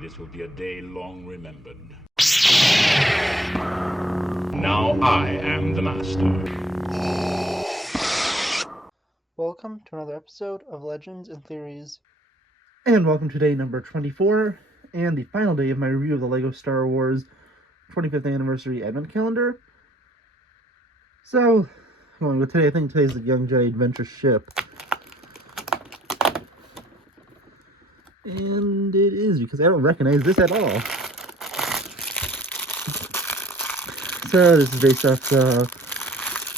This will be a day long remembered. Now I am the master. Welcome to another episode of Legends and Theories. And welcome to day number 24, and the final day of my review of the LEGO Star Wars 25th Anniversary Advent Calendar. So, going with today, I think today's the Young Jedi Adventure ship. And it is, because I don't recognize this at all. So, this is based off the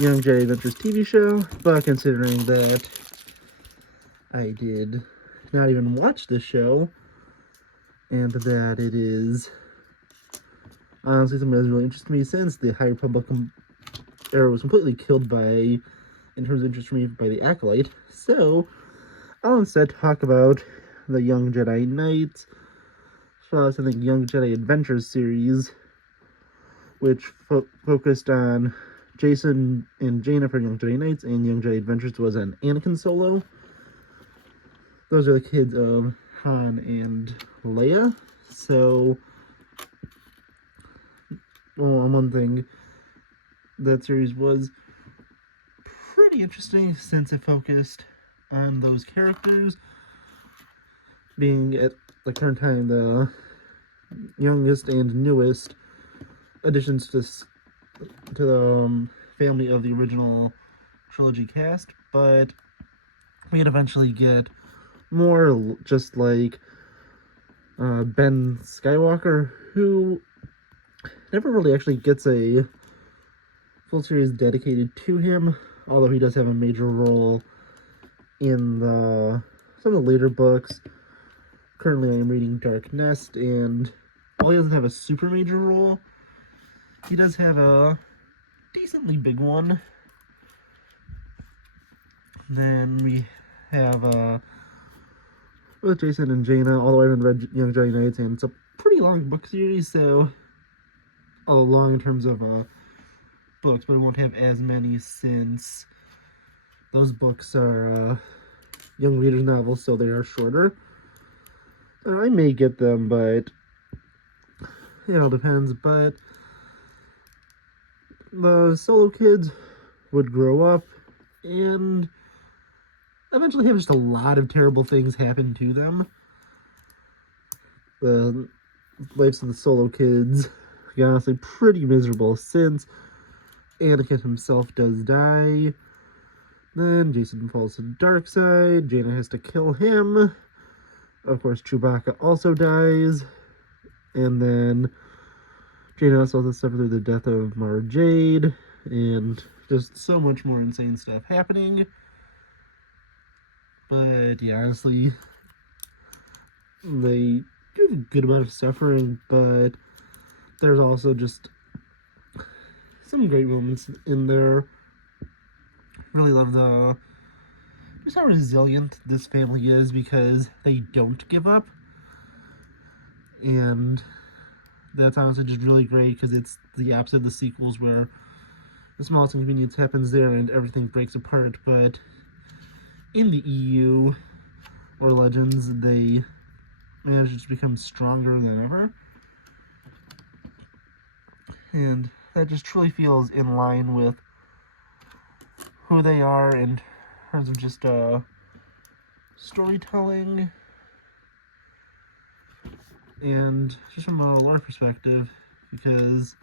Young Jedi Adventures TV show, but considering that I did not even watch this show, and that it is honestly something that's really interested me since the High Republic era was completely killed by, in terms of interest for me, by the Acolyte. So, I'll instead talk about the Young Jedi Knights, plus I think Young Jedi Adventures series, which focused on Jason and Jaina for Young Jedi Knights, and Young Jedi Adventures was an Anakin solo. Those are the kids of Han and Leia. So, one thing, that series was pretty interesting since it focused on those characters being, at the current time, the youngest and newest additions to the family of the original trilogy cast, but we'd eventually get more just like Ben Skywalker, who never really actually gets a full series dedicated to him, although he does have a major role in some of the later books. Currently, I am reading Dark Nest, and while he doesn't have a super major role, he does have a decently big one. Then we have with Jason and Jaina, although I haven't read Young Jedi Knights, and it's a pretty long book series, so long in terms of books, but it won't have as many since those books are young readers' novels, so they are shorter. I may get them, but it all depends. But the solo kids would grow up and eventually have just a lot of terrible things happen to them. The lives of the solo kids are honestly pretty miserable since Anakin himself does die. Then Jason falls to the dark side. Jaina has to kill him. Of course, Chewbacca also dies. And then Jaina also has to suffer through the death of Mara Jade. And just so much more insane stuff happening. But yeah, honestly, they do have a good amount of suffering, but there's also just some great moments in there. Really love just how resilient this family is, because they don't give up. And that's honestly just really great, because it's the opposite of the sequels where the smallest inconvenience happens there and everything breaks apart. But in the EU or Legends, they manage to become stronger than ever. And that just truly feels in line with who they are in terms of just storytelling and just from a lore perspective, because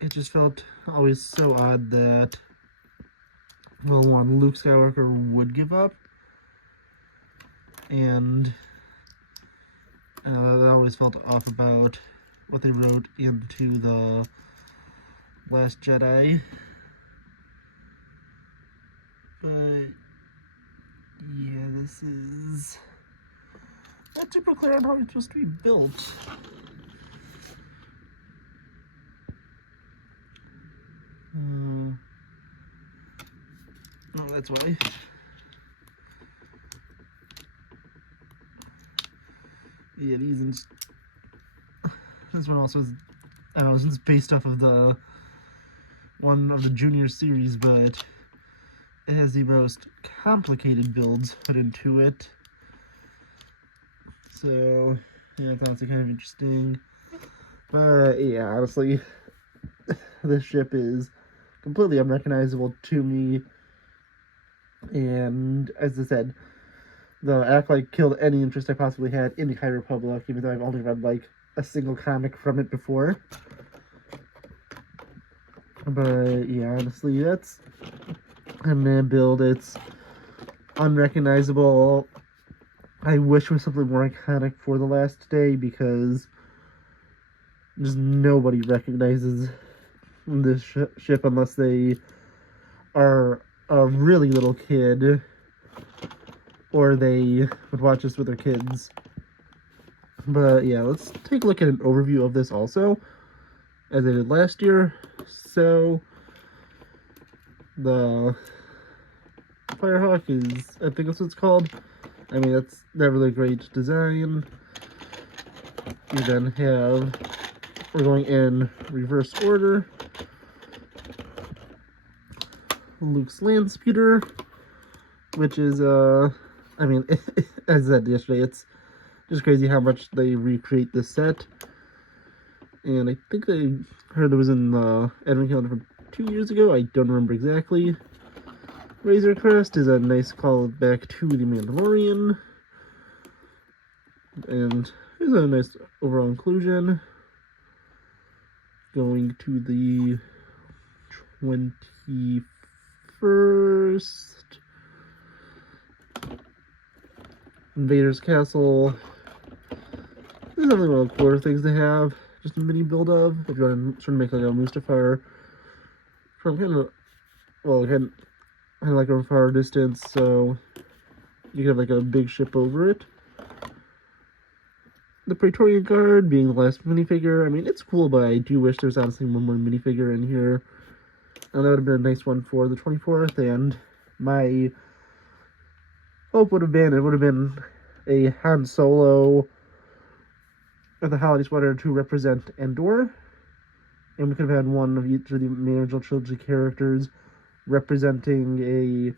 it just felt always so odd that, well, one, Luke Skywalker would give up, and that always felt off about what they wrote into the Last Jedi. But yeah, this is not super clear on how it's supposed to be built. No, that's why. Yeah, this one also is, I don't know, it's based off of the one of the junior series, but it has the most complicated builds put into it. So Yeah, it's honestly kind of interesting. But yeah, honestly, this ship is completely unrecognizable to me. And as I said, the Acolyte killed any interest I possibly had in the High Republic, even though I've only read like a single comic from it before. But yeah, honestly, that's a man build. It's unrecognizable. I wish it was something more iconic for the last day because just nobody recognizes this ship unless they are a really little kid or they would watch this with their kids. But yeah, let's take a look at an overview of this also, as I did last year. So the Firehawk is, I think that's what it's called. I mean, that's not really a great design. You then have, we're going in reverse order, Luke's land speeder, which is, I mean, as I said yesterday, it's just crazy how much they recreate this set. And I think I heard it was in the Advent calendar from 2 years ago. I don't remember exactly. Razor Crest is a nice callback to the Mandalorian. And here's a nice overall inclusion. Going to the 21st. Invader's Castle. This is definitely one of the cooler things to have. Just a mini build of. If you want to sort of make like a Mustafar from kind of, well, kind of like a far distance, so you can have like a big ship over it. The Praetorian Guard being the last minifigure. I mean, it's cool, but I do wish there's honestly one more minifigure in here. And that would have been a nice one for the 24th, and my hope would have been, it would have been a Han Solo with a holiday sweater to represent Endor. And we could have had one of each of the main original trilogy characters representing a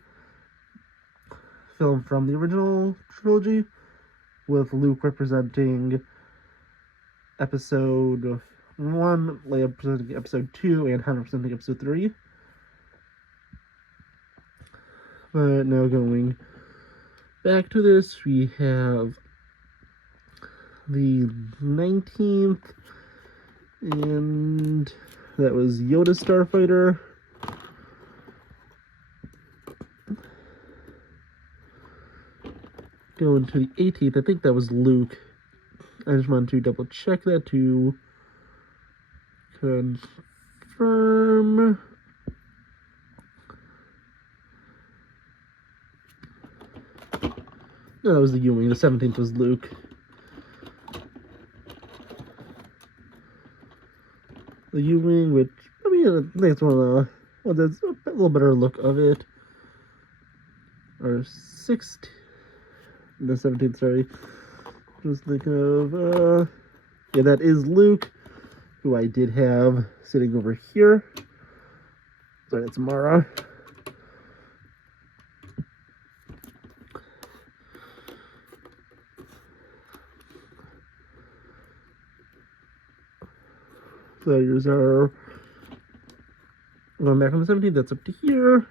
film from the original trilogy, with Luke representing episode 1, Leia representing episode 2, and Han representing episode 3. But now going back to this, we have the 19th, and that was Yoda Starfighter. Going to the 18th, I think that was Luke. I just wanted to double check that to confirm. No, that was the Ewing. The 17th was Luke. The Ewing, which, I mean, I think it's one of the, well, that's a little better look of it. Or 16th, the 17th, sorry. Just thinking of, yeah, that is Luke, who I did have sitting over here. Sorry, that's Mara. So here's our, going back on the 17th, that's up to here.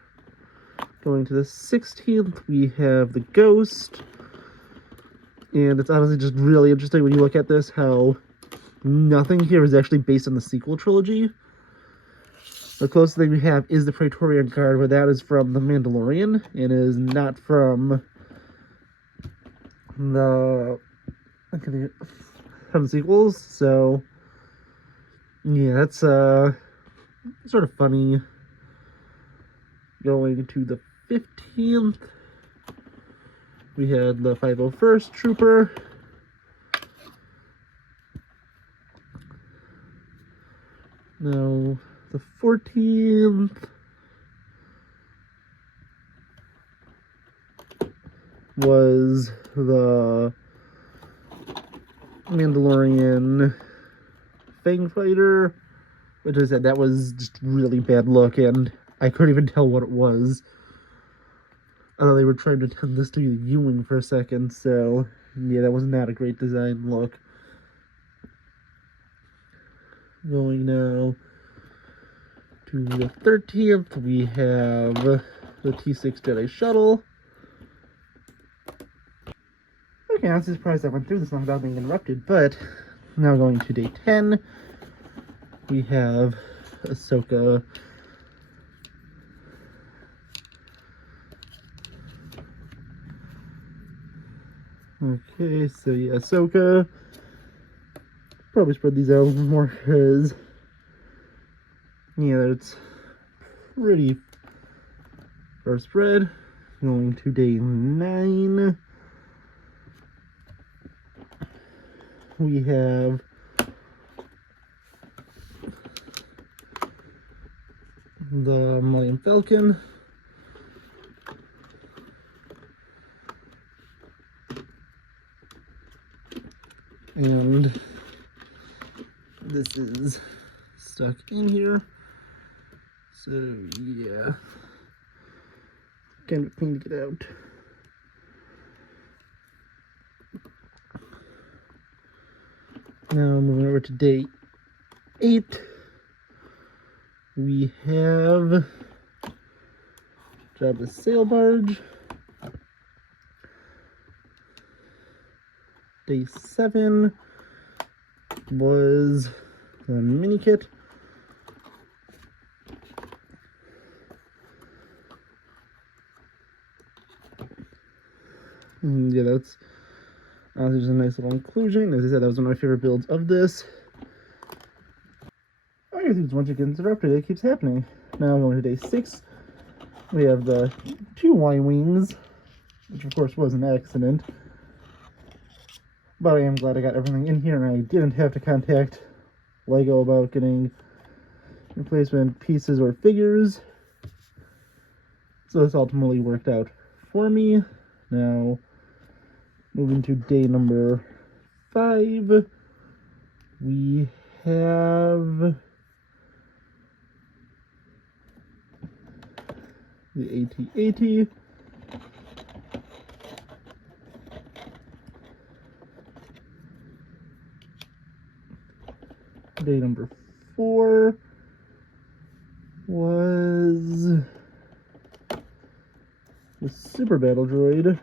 Going to the 16th, we have the Ghost. And it's honestly just really interesting when you look at this, how nothing here is actually based on the sequel trilogy. The closest thing we have is the Praetorian Guard, but that is from The Mandalorian, and is not from the sequels, so yeah, that's sort of funny. Going to the 15th, we had the 501st Trooper. Now, the 14th was the Mandalorian Fang Fighter, which I said that was just really bad look, and I couldn't even tell what it was. I thought they were trying to turn this to Ewing for a second, so yeah, that was not a great design look. Going now to the 13th, we have the T6 Jedi Shuttle. Okay, I'm surprised I went through this one without being interrupted, but now going to day 10, we have Ahsoka. Okay, so yeah, Ahsoka. Probably spread these out a little more because, yeah, it's pretty far spread. Going to day 9, we have the Millennium Falcon. And this is stuck in here. So, yeah. Kind of a pain to get out. Now, moving over to day 8, we have Jabba's Sail Barge. Day 7 was the mini kit. And yeah, that's there's a nice little inclusion. As I said, that was one of my favorite builds of this. I guess once it gets interrupted, it keeps happening. Now going to day 6, we have the 2 Y-Wings, which of course was an accident. But I am glad I got everything in here and I didn't have to contact Lego about getting replacement pieces or figures. So this ultimately worked out for me. Now, moving to day number 5, we have the AT-AT. Day number 4 was the Super Battle Droid.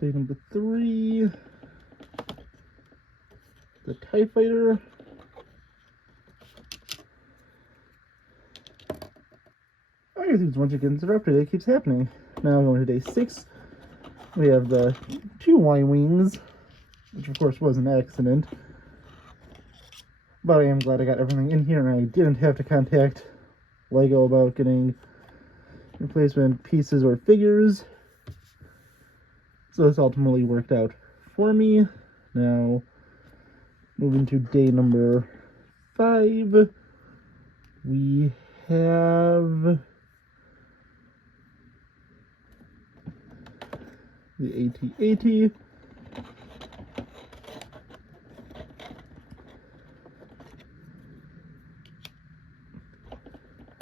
Day number 3, the TIE Fighter. I guess once it gets interrupted, it keeps happening. Now going to day 6, we have the 2 Y-Wings, which of course was an accident. But I am glad I got everything in here and I didn't have to contact Lego about getting replacement pieces or figures. So this ultimately worked out for me. Now, moving to day number 5, we have the AT-AT.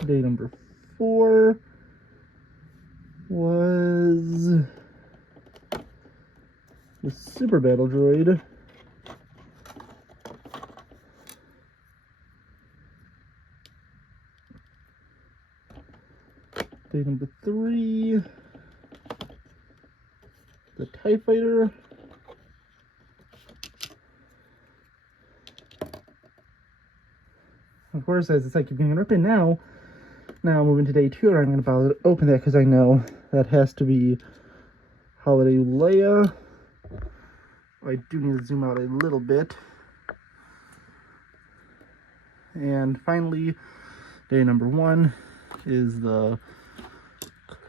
Day number 4 was the Super Battle Droid. Day number 3, the TIE Fighter. Of course, as it's like keeping interrupted now moving to day 2, I'm going to open that because I know that has to be Holiday Leia. I do need to zoom out a little bit. And finally, day number 1 is the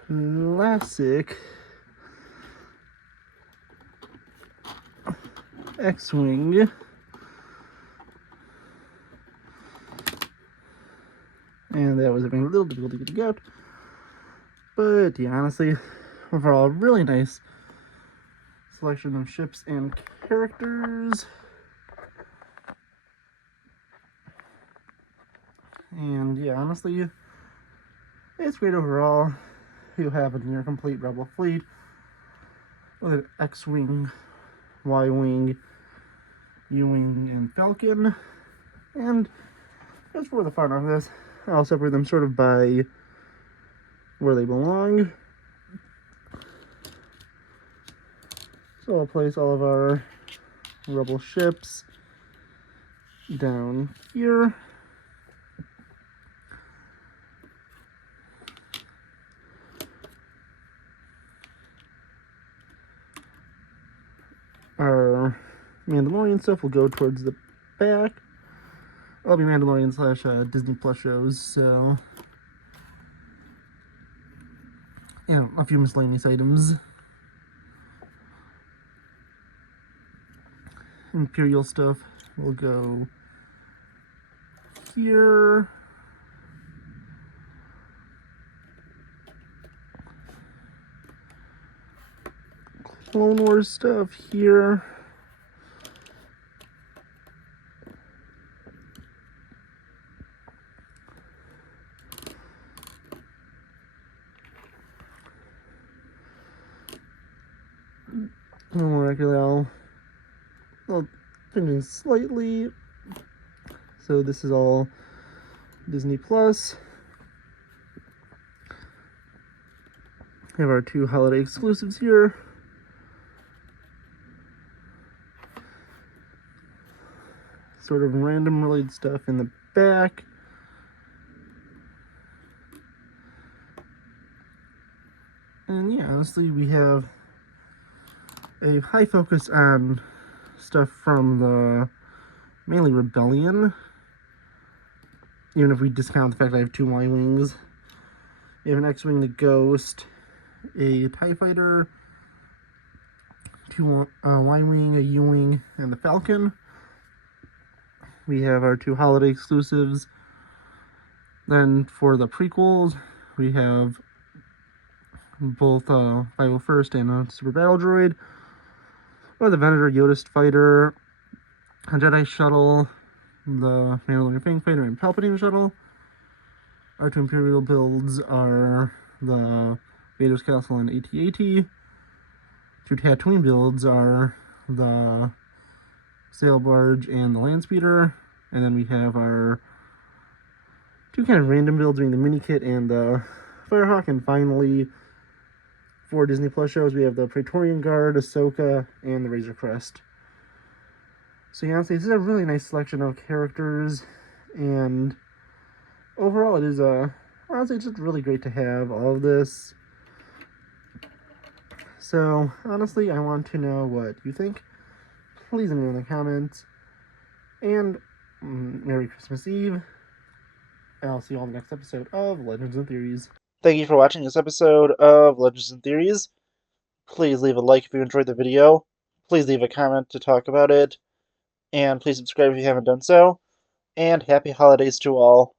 classic X-Wing. And that was having a little difficulty getting out. But yeah, honestly, overall, really nice selection of ships and characters. And yeah, honestly, it's great overall. You have a near complete Rebel fleet with an X-Wing, Y-Wing, U-Wing, and Falcon. And as for the fun of this, I'll separate them sort of by where they belong. So I'll place all of our Rebel ships down here. Our Mandalorian stuff will go towards the back. I'll be Mandalorian slash Disney Plus shows, so yeah, a few miscellaneous items. Imperial stuff will go here. Clone Wars stuff here. Molecular, I'll change slightly. So this is all Disney Plus. We have our 2 holiday exclusives here. Sort of random related stuff in the back. And yeah, honestly, we have a high focus on stuff from the mainly Rebellion. Even if we discount the fact that I have 2 Y-Wings. We have an X-Wing, the Ghost, a TIE Fighter, 2 Y-Wing, a U-Wing, and the Falcon. We have our 2 holiday exclusives. Then for the prequels, we have both 501st and a Super Battle Droid, or the Venator Yoda Fighter, a Jedi Shuttle, the Mandalorian Fang Fighter, and Palpatine Shuttle. Our 2 Imperial builds are the Vader's Castle and AT-AT. 2 Tatooine builds are the Sail Barge and the Land Speeder. And then we have our 2 kind of random builds, being the Mini Kit and the Firehawk. And finally, for Disney Plus shows, we have the Praetorian Guard, Ahsoka, and the Razor Crest. So yeah, honestly, this is a really nice selection of characters, and overall it is honestly just really great to have all of this. So honestly, I want to know what you think. Please let me know in the comments. And Merry Christmas Eve. And I'll see you all in the next episode of Legends and Theories. Thank you for watching this episode of Legends and Theories. Please leave a like if you enjoyed the video. Please leave a comment to talk about it. And please subscribe if you haven't done so. And happy holidays to all.